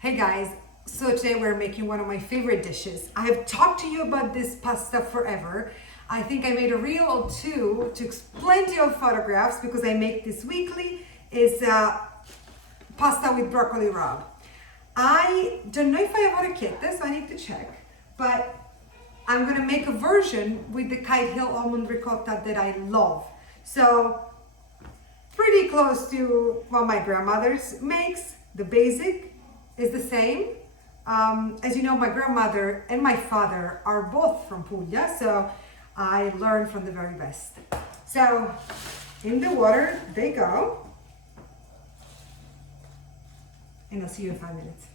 Hey guys, so today we're making one of my favorite dishes. I have talked to you about this pasta forever. I think I made a reel or two, took plenty of photographs because I make this weekly. It's pasta with broccoli rabe. I don't know if I have orecchiette, so I need to check, but I'm gonna make a version with the Kite Hill almond ricotta that I love. So pretty close to what my grandmother's makes. The basic is the same. As you know, my grandmother and my father are both from Puglia, so I learned from the very best. So in the water they go, and I'll see you in 5 minutes.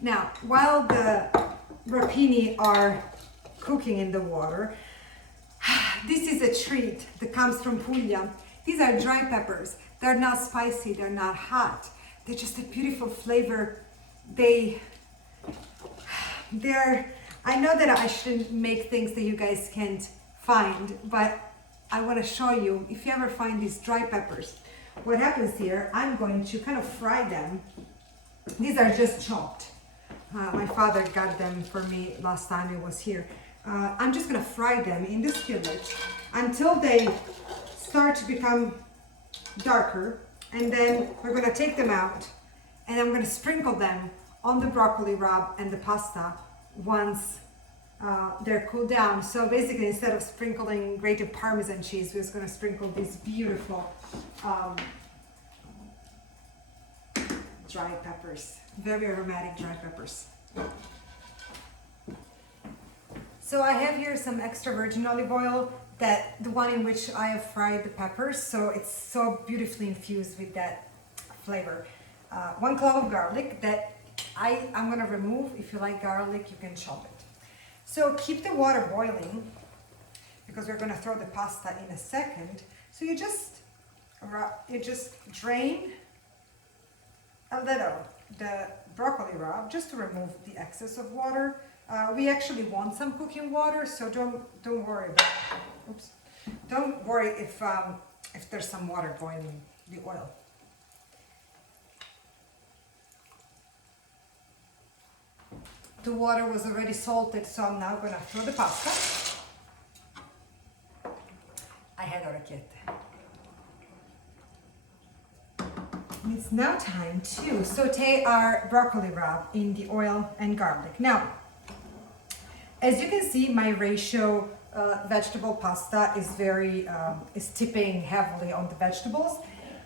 Now, while the rapini are cooking in the water, this is a treat that comes from Puglia. These are dry peppers. They're not spicy, they're not hot. They're just a beautiful flavor. I know that I shouldn't make things that you guys can't find, but I want to show you, if you ever find these dry peppers, what happens here, I'm going to kind of fry them. These are just chopped. My father got them for me last time he was here. I'm just gonna fry them in this skillet until they start to become darker, and then we're gonna take them out and I'm gonna sprinkle them on the broccoli rabe and the pasta once they're cooled down. So basically, instead of sprinkling grated Parmesan cheese, we're just gonna sprinkle these beautiful dry peppers, very aromatic dry peppers. So I have here some extra virgin olive oil, the one in which I have fried the peppers, so it's so beautifully infused with that flavor. 1 clove of garlic that I'm gonna remove. If you like garlic, you can chop it. So keep the water boiling because we're gonna throw the pasta in a second. So you just drain a little the broccoli rabe just to remove the excess of water. We actually want some cooking water, so don't worry about it. Oops. Don't worry if there's some water going in the oil. The water was already salted, so I'm now gonna throw the pasta. I had orecchiette. It's now time to saute our broccoli rabe in the oil and garlic. Now, as you can see, my ratio vegetable pasta is tipping heavily on the vegetables,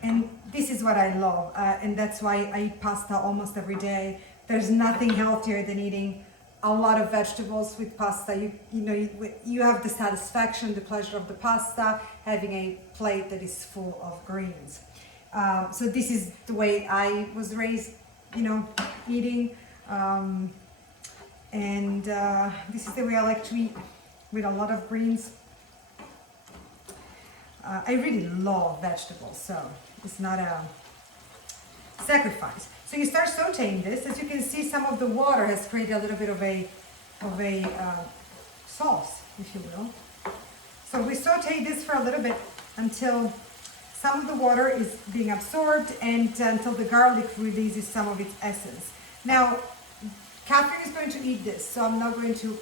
and this is what I love, and that's why I eat pasta almost every day. There's nothing healthier than eating a lot of vegetables with pasta. You have the satisfaction, the pleasure of the pasta, having a plate that is full of greens. So this is the way I was raised, eating. This is the way I like to eat, with a lot of greens. I really love vegetables, so it's not a sacrifice. So you start sauteing this. As you can see, some of the water has created a little bit of a sauce, if you will. So we saute this for a little bit until some of the water is being absorbed and until the garlic releases some of its essence. Now, Catherine is going to eat this, so I'm not going to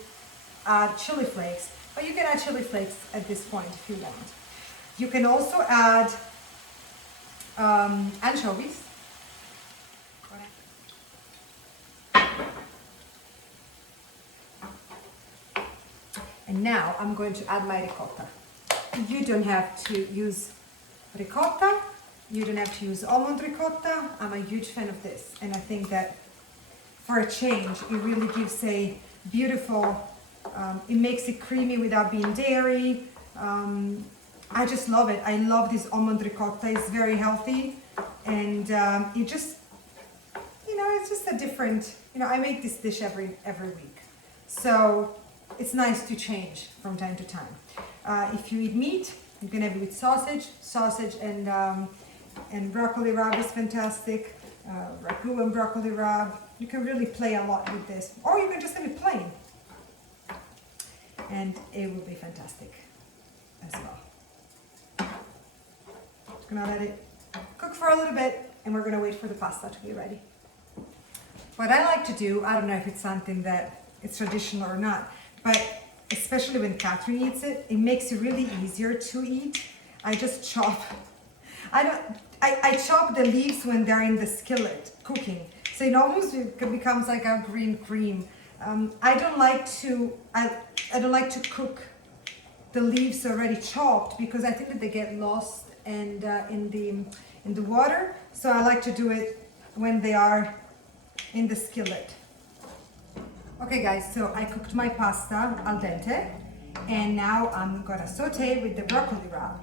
add chili flakes, but you can add chili flakes at this point if you want. You can also add anchovies. And now I'm going to add my ricotta. You don't have to use ricotta, you don't have to use almond ricotta. I'm a huge fan of this, and I think that for a change, it really gives a beautiful, it makes it creamy without being dairy. I just love it. I love this almond ricotta. It's very healthy, and it just, it's just a different, I make this dish every week. So it's nice to change from time to time. If you eat meat, you can have it with sausage and broccoli rabe is fantastic. Ragu and broccoli rabe. You can really play a lot with this, or you can just have it plain, and it will be fantastic as well. Just gonna let it cook for a little bit, and we're gonna wait for the pasta to be ready. what I like to do, I don't know if it's something that it's traditional or not, but especially when Catherine eats it, it makes it really easier to eat. I just chop. I chop the leaves when they're in the skillet cooking, so it almost becomes like a green cream. I don't like to cook the leaves already chopped because I think that they get lost and in the water. So I like to do it when they are in the skillet. Okay guys, so I cooked my pasta al dente, and now I'm gonna saute with the broccoli rabe.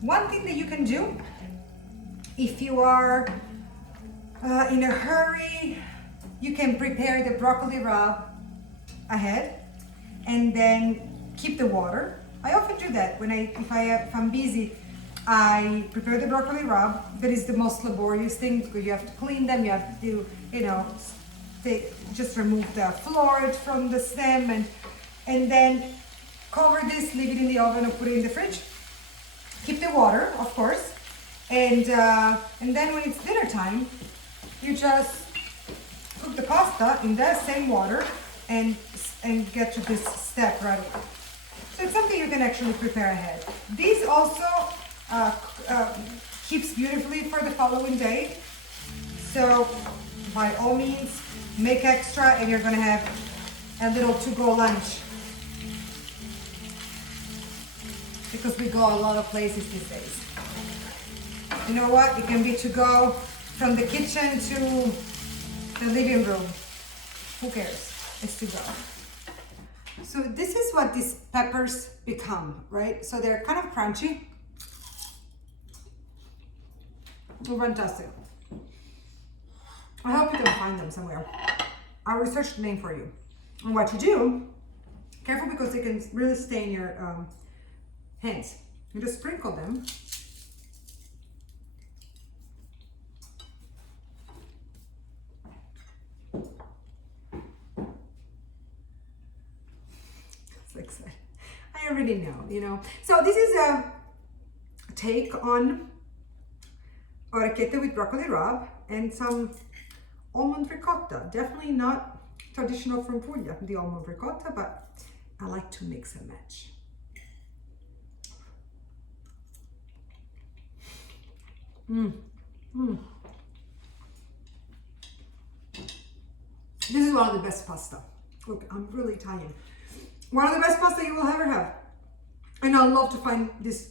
One thing that you can do if you are in a hurry, you can prepare the broccoli rabe ahead and then keep the water. I often do that when if I'm busy. I prepare the broccoli rabe. That is the most laborious thing because you have to clean them. You have to, just remove the floret from the stem and then cover this, leave it in the oven or put it in the fridge. Keep the water, of course, and then when it's dinner time, you just cook the pasta in that same water and get to this step right away. So it's something you can actually prepare ahead. These also keeps beautifully for the following day. So by all means, make extra and you're gonna have a little to-go lunch. Because we go a lot of places these days. You know what? It can be to go from the kitchen to the living room. Who cares? It's to go. So this is what these peppers become, right? So they're kind of crunchy. Oh, fantastic. I hope you can find them somewhere. I'll research the name for you. And what you do, careful because they can really stain your hands. You just sprinkle them. So excited. I already know, So this is a take on orecchiette with broccoli rabe and some almond ricotta. Definitely not traditional from Puglia, the almond ricotta, but I like to mix and match. This is one of the best pasta. Look, I'm really Italian. One of the best pasta you will ever have. And I love to find these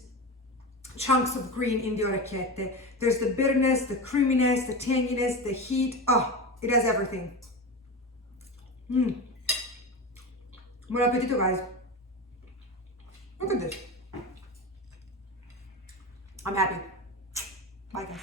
chunks of green in the orecchiette. There's the bitterness, the creaminess, the tanginess, the heat. Oh, it has everything. Buon appetito, guys. Look at this. I'm happy. Bye, guys.